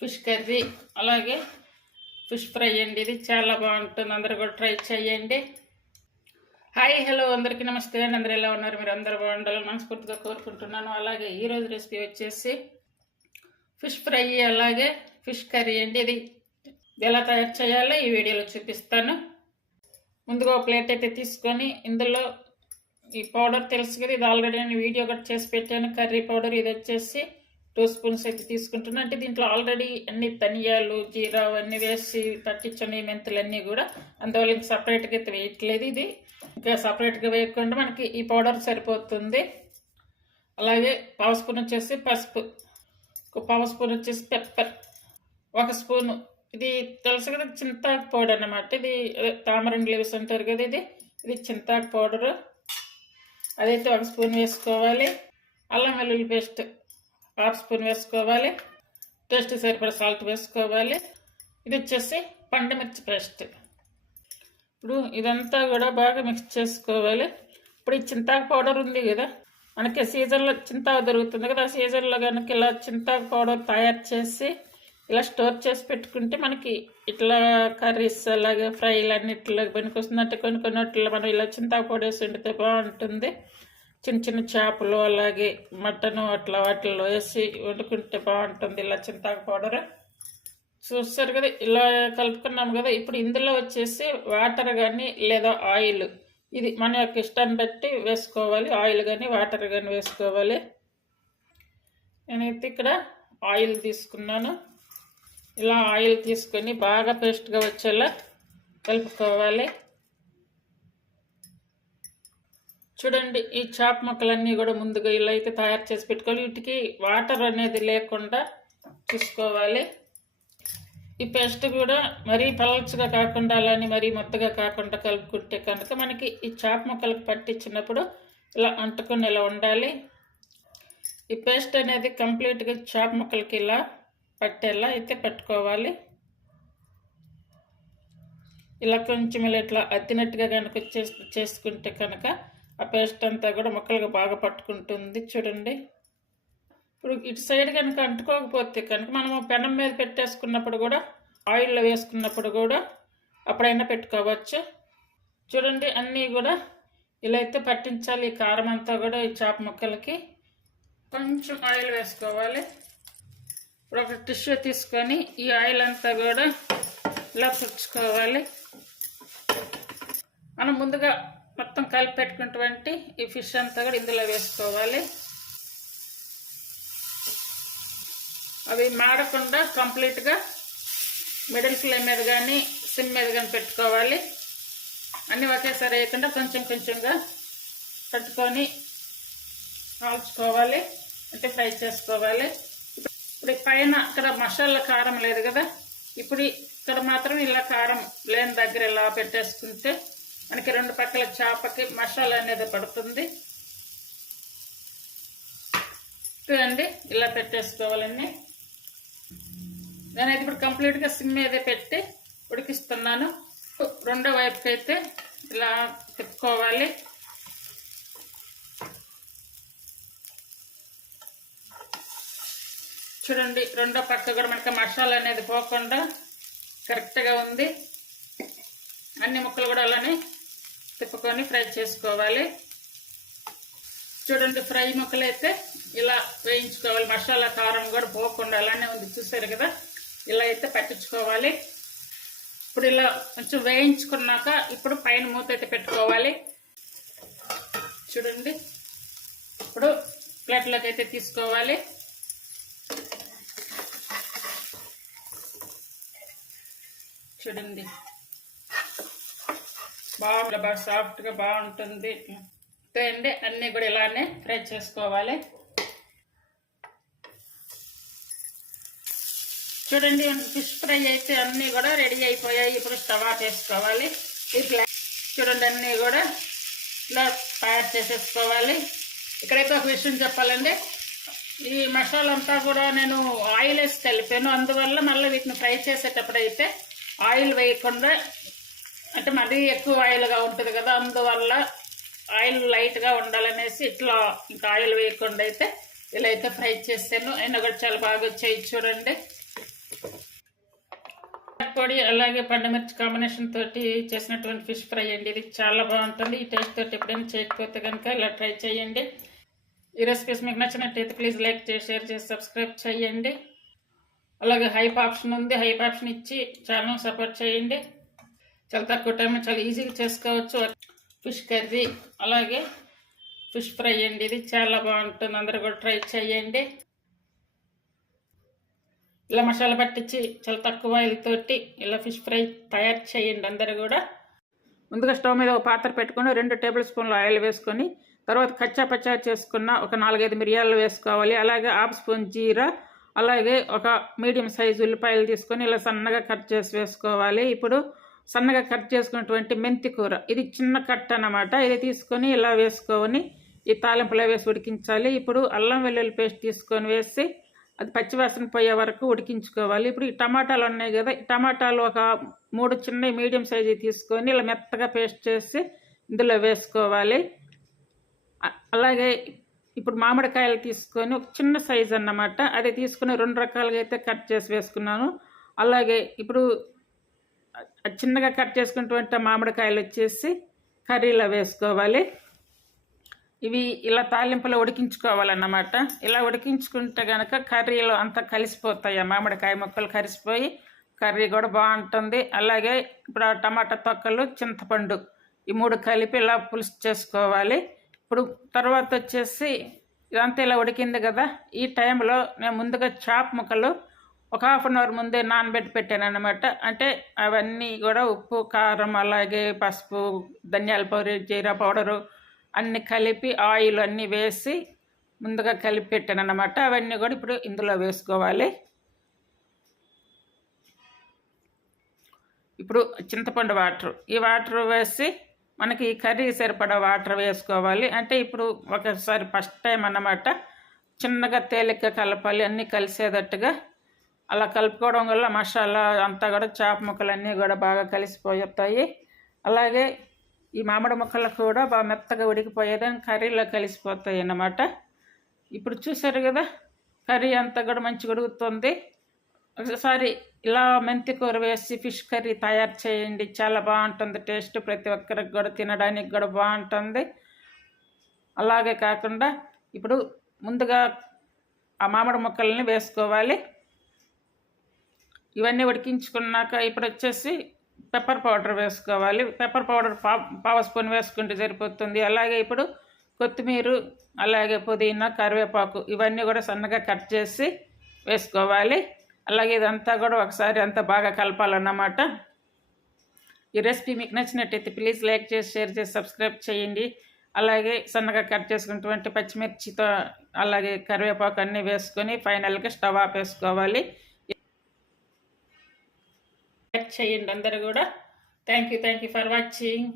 Fish curry అలాగే fish fry అండి. ఇది చాలా బాగుంటుంది, అందరూ కూడా ట్రై చేయండి. హాయ్ హలో అందరికీ నమస్తే అండి. అందరూ ఎలా ఉన్నారు? మీరు అందరూ బాగుండాలని మనస్ఫూర్తిగా కోరుకుంటున్నాను. అలాగే ఈరోజు రెసిపీ వచ్చేసి ఫిష్ ఫ్రై అలాగే ఫిష్ కర్రీ అండి. ఇది ఎలా తయారు చేయాలో ఈ వీడియోలో చూపిస్తాను. ముందుగా ఒక ప్లేట్ అయితే తీసుకొని ఇందులో ఈ పౌడర్ తెలుసు కదా, ఇది ఆల్రెడీ నేను వీడియో కూడా చేసి పెట్టాను. కర్రీ పౌడర్ ఇది వచ్చేసి 2 స్పూన్స్ అయితే తీసుకుంటున్నా. అంటే దీంట్లో ఆల్రెడీ అన్ని ధనియాలు జీరా అవన్నీ వేసి పట్టించుని మెంతులు అన్నీ కూడా, అందువల్ల ఇంకా సపరేట్గా అయితే వేయట్లేదు. ఇది ఇంకా సపరేట్గా వేయకుండా మనకి ఈ పౌడర్ సరిపోతుంది. అలాగే 1/2 స్పూన్ వచ్చేసి పసుపు, 1/2 స్పూన్ వచ్చేసి పెప్పర్, 1 స్పూను ఇది తెలుసు కదా చింతాకు పౌడర్ అన్నమాట. ఇది తామరండి లీవ్స్ అంటారు కదా, ఇది చింతాకు పౌడరు, అదైతే 1 స్పూన్ వేసుకోవాలి. అల్లం వెల్లుల్లి పేస్ట్ 1/2 స్పూన్ వేసుకోవాలి. టేస్ట్ సరిపడా సాల్ట్ వేసుకోవాలి. ఇది వచ్చేసి పండుమిర్చి పేస్ట్. ఇప్పుడు ఇదంతా కూడా బాగా మిక్స్ చేసుకోవాలి. ఇప్పుడు ఈ చింతాకు పౌడర్ ఉంది కదా, మనకి సీజన్లో చింతాకు దొరుకుతుంది కదా, ఆ సీజన్లో కనుక ఇలా చింతాకు పౌడర్ తయారు చేసి ఇలా స్టోర్ చేసి పెట్టుకుంటే మనకి ఇట్లా కర్రీస్ అలాగే ఫ్రైలు అన్నిట్లో పనికొస్తుందంటే కొన్ని వాటిల్లో మనం ఇలా చింతాకు పౌడర్ వేసి వండితే బాగుంటుంది. చిన్న చిన్న చేపలు అలాగే మటను అట్లా వాటిల్లో వేసి వండుకుంటే బాగుంటుంది ఇలా చింతాకు పౌడర్. చూస్తారు కదా ఇలా కలుపుకున్నాం కదా. ఇప్పుడు ఇందులో వచ్చేసి వాటర్ కానీ లేదా ఆయిల్, ఇది మన యొక్క ఇష్టాన్ని బట్టి వేసుకోవాలి. ఆయిల్ కానీ వాటర్ కానీ వేసుకోవాలి. నేనైతే ఇక్కడ ఆయిల్ తీసుకున్నాను. ఇలా ఆయిల్ తీసుకొని బాగా పేస్ట్గా వచ్చేలా కలుపుకోవాలి. చూడండి, ఈ చాప్ ముక్కలన్నీ కూడా ముందుగా ఇలా అయితే తయారు చేసి పెట్టుకోవాలి. వీటికి వాటర్ అనేది లేకుండా చూసుకోవాలి. ఈ పేస్ట్ కూడా మరీ పలచగా కాకుండా అలానే మరీ మొత్తగా కాకుండా కలుపుకుంటే కనుక మనకి ఈ చాప్ ముక్కలకు పట్టించినప్పుడు ఇలా అంటుకొని ఇలా ఉండాలి. ఈ పేస్ట్ అనేది కంప్లీట్గా చాప్ ముక్కలకి ఇలా పట్టేలా అయితే పట్టుకోవాలి. ఇలా కొంచెం ఇలా ఇట్లా అద్దినట్టుగా కనుక చేసుకుంటే కనుక ఆ పేస్ట్ అంతా కూడా ముక్కలుగా బాగా పట్టుకుంటుంది. చూడండి, ఇప్పుడు ఇటు సైడ్ కనుక అంటుకోకపోతే కనుక మనము పెనం మీద పెట్టేసుకున్నప్పుడు కూడా, ఆయిల్లో వేసుకున్నప్పుడు కూడా అప్పుడైనా పెట్టుకోవచ్చు. చూడండి, అన్నీ కూడా ఇలా అయితే పట్టించాలి. ఈ కారం అంతా కూడా ఈ చాప ముక్కలకి. కొంచెం ఆయిల్ వేసుకోవాలి. ఇప్పుడు ఒక టిష్యూ తీసుకొని ఈ ఆయిల్ అంతా కూడా ఇలా పుచ్చుకోవాలి. మనం ముందుగా మొత్తం కలిపి పెట్టుకున్నటువంటి ఈ ఫిష్ అంతా కూడా ఇందులో వేసుకోవాలి. అవి మాడకుండా కంప్లీట్గా మిడిల్ ఫ్లేమ్ మీద కానీ సిమ్ మీద కానీ పెట్టుకోవాలి. అన్నీ ఒకేసారి వేయకుండా కొంచెం కొంచెంగా పెట్టుకొని కాల్చుకోవాలి, అంటే ఫ్రై చేసుకోవాలి. ఇప్పుడు పైన ఇక్కడ మసాలా కారం లేదు కదా, ఇప్పుడు ఇక్కడ మాత్రం ఇలా కారం లేని దగ్గర ఇలా పెట్టేసుకుంటే మనకి 2 పక్కల చేపకి మసాలా అనేది పడుతుంది. చూడండి, ఇలా పెట్టేసుకోవాలండి. నేనైతే ఇప్పుడు కంప్లీట్గా సిమ్ మీదే పెట్టి ఉడికిస్తున్నాను. రెండో వైపుకి అయితే ఇలా తిప్పుకోవాలి. చూడండి, రెండో పక్క కూడా మనకి మసాలా అనేది పోకుండా కరెక్ట్గా ఉంది. అన్ని ముక్కలు కూడా అలానే తిప్పుకొని ఫ్రై చేసుకోవాలి. చూడండి, ఫ్రై ముక్కలు అయితే ఇలా వేయించుకోవాలి. మసాలా కారం కూడా పోకుండా అలానే ఉంది. చూసారు కదా, ఇలా అయితే పట్టించుకోవాలి. ఇప్పుడు ఇలా కొంచెం వేయించుకున్నాక ఇప్పుడు పైన మూత అయితే పెట్టుకోవాలి. చూడండి, ఇప్పుడు ప్లేట్లోకి అయితే తీసుకోవాలి. చూడండి, బాగా సాఫ్ట్గా బాగుంటుంది అండి. అన్నీ కూడా ఇలానే ఫ్రై చేసుకోవాలి. చూడండి, ఫిష్ ఫ్రై అయితే అన్నీ కూడా రెడీ అయిపోయాయి. ఇప్పుడు స్టవ్ ఆఫ్ చేసుకోవాలి. చూడండి, అన్నీ కూడా ఇలా తయారు చేసేసుకోవాలి. ఇక్కడైతే ఒక విషయం చెప్పాలండి, ఈ మసాలా అంతా కూడా నేను ఆయిల్ వేసి కలిపాను. అందువల్ల మళ్ళీ వీటిని ఫ్రై చేసేటప్పుడు అయితే ఆయిల్ వేయకుండా, అంటే మరీ ఎక్కువ ఆయిల్గా ఉంటుంది కదా, అందువల్ల ఆయిల్ లైట్గా ఉండాలనేసి ఇట్లా ఇంకా ఆయిల్ వేయకుండా అయితే ఇలా అయితే ఫ్రై చేసాను. అయినా కూడా చాలా బాగా వచ్చాయి. చూడండి, పొడి అలాగే పండుమిర్చి కాంబినేషన్ తోటి చేసినటువంటి ఫిష్ ఫ్రై అండి. ఇది చాలా బాగుంటుంది. ఈ టేస్ట్ తోటి ఎప్పుడైనా చేయకపోతే కనుక ఇలా ట్రై చేయండి. ఈ రెసిపీస్ మీకు నచ్చినట్టయితే ప్లీజ్ లైక్ చేసి షేర్ చేసి సబ్స్క్రైబ్ చేయండి. అలాగే హైప్ ఆప్షన్ ఉంది, హైప్ ఆప్షన్ ఇచ్చి ఛానల్ సపోర్ట్ చేయండి. చాలా తక్కువ టైంలో చాలా ఈజీగా చేసుకోవచ్చు ఫిష్ కర్రీ అలాగే ఫిష్ ఫ్రై అండి. ఇది చాలా బాగుంటుంది. అందరూ కూడా ట్రై చేయండి. ఇలా మసాలా పట్టించి చాలా తక్కువ ఆయిల్ తోటి ఇలా ఫిష్ ఫ్రై తయారు చేయండి అందరూ కూడా. ముందుగా స్టవ్ మీద ఒక పాత్ర పెట్టుకొని 2 టేబుల్ స్పూన్ల ఆయిల్ వేసుకొని తర్వాత కచ్చా పచ్చా చేసుకున్న ఒక 4-5 మిరియాలు వేసుకోవాలి. అలాగే హాఫ్ స్పూన్ జీరా అలాగే ఒక మీడియం సైజు ఉల్లిపాయలు తీసుకొని ఇలా సన్నగా కట్ చేసి వేసుకోవాలి. ఇప్పుడు సన్నగా కట్ చేసుకున్నటువంటి మెంతి కూర, ఇది చిన్న కట్ అన్నమాట. ఇది తీసుకొని ఇలా వేసుకొని ఈ తాలింపులో వేసి ఉడికించాలి. ఇప్పుడు అల్లం వెల్లుల్లి పేస్ట్ తీసుకొని వేసి అది పచ్చివాసన పోయే వరకు ఉడికించుకోవాలి. ఇప్పుడు ఈ టమాటాలు ఉన్నాయి కదా, ఈ టమాటాలు ఒక 3 చిన్న మీడియం సైజు తీసుకొని ఇలా మెత్తగా పేస్ట్ చేసి ఇందులో వేసుకోవాలి. అలాగే ఇప్పుడు మామిడికాయలు తీసుకొని ఒక చిన్న సైజు అన్నమాట, అది తీసుకుని 2 రకాలుగా అయితే కట్ చేసి వేసుకున్నాను. అలాగే ఇప్పుడు చిన్నగా కట్ చేసుకున్నటువంటి మామిడికాయలు వచ్చేసి కర్రీలో వేసుకోవాలి. ఇవి ఇలా తాలింపులో ఉడికించుకోవాలన్నమాట. ఇలా ఉడికించుకుంటే కనుక కర్రీలో అంతా కలిసిపోతాయి. ఆ మామిడికాయ ముక్కలు కలిసిపోయి కర్రీ కూడా బాగుంటుంది. అలాగే ఇప్పుడు ఆ టమాటా తొక్కలు చింతపండు ఈ 3 కలిపి ఇలా పులుసు చేసుకోవాలి. ఇప్పుడు తర్వాత వచ్చేసి ఇదంతా ఇలా ఉడికింది కదా, ఈ టైంలో నేను ముందుగా చాప్ ముక్కలు ఒక హాఫ్ అన్ అవర్ ముందే నానబెట్టి పెట్టాను అన్నమాట. అంటే అవన్నీ కూడా ఉప్పు కారం అలాగే పసుపు ధనియాల పౌడర్ జీరా పౌడరు అన్నీ కలిపి ఆయిల్ అన్నీ వేసి ముందుగా కలిపి పెట్టాను అన్నమాట. అవన్నీ కూడా ఇప్పుడు ఇందులో వేసుకోవాలి. ఇప్పుడు చింతపండు వాటర్, ఈ వాటర్ వేసి మనకి కర్రీ సరిపడా వాటర్ వేసుకోవాలి. అంటే ఇప్పుడు ఒకసారి ఫస్ట్ టైం అన్నమాట, చిన్నగా తేలిక కలపాలి, అన్నీ కలిసేటట్టుగా. అలా కలుపుకోవడం వల్ల మసాలా అంతా కూడా చేప ముక్కలన్నీ కూడా బాగా కలిసిపోతాయి. అలాగే ఈ మామిడి ముక్కలు కూడా బాగా మెత్తగా ఉడికిపోయేదని కర్రీలో కలిసిపోతాయి అన్నమాట. ఇప్పుడు చూసారు కదా, కర్రీ అంతా కూడా మంచిగా ఉడుకుతుంది. ఒకసారి ఇలా మెంతి కూర వేసి ఫిష్ కర్రీ తయారు చేయండి, చాలా బాగుంటుంది. టేస్ట్ ప్రతి ఒక్కరికి కూడా తినడానికి కూడా బాగుంటుంది. అలాగే కాకుండా ఇప్పుడు ముందుగా ఆ మామిడి ముక్కల్ని వేసుకోవాలి. ఇవన్నీ ఉడికించుకున్నాక ఇప్పుడు వచ్చేసి పెప్పర్ పౌడర్ వేసుకోవాలి. పెప్పర్ పౌడర్ పావు స్పూన్ వేసుకుంటే సరిపోతుంది. అలాగే ఇప్పుడు కొత్తిమీర అలాగే పుదీనా కరివేపాకు ఇవన్నీ కూడా సన్నగా కట్ చేసి వేసుకోవాలి. అలాగే ఇదంతా కూడా ఒకసారి అంతా బాగా కలపాలన్నమాట. ఈ రెసిపీ మీకు నచ్చినట్టయితే ప్లీజ్ లైక్ చేసి షేర్ చేసి సబ్స్క్రైబ్ చేయండి. అలాగే సన్నగా కట్ చేసుకున్నటువంటి పచ్చిమిర్చితో అలాగే కరివేపాకు అన్నీ వేసుకొని ఫైనల్గా స్టవ్ ఆపేసుకోవాలి. చేయండి అందరూ కూడా. Thank you for watching.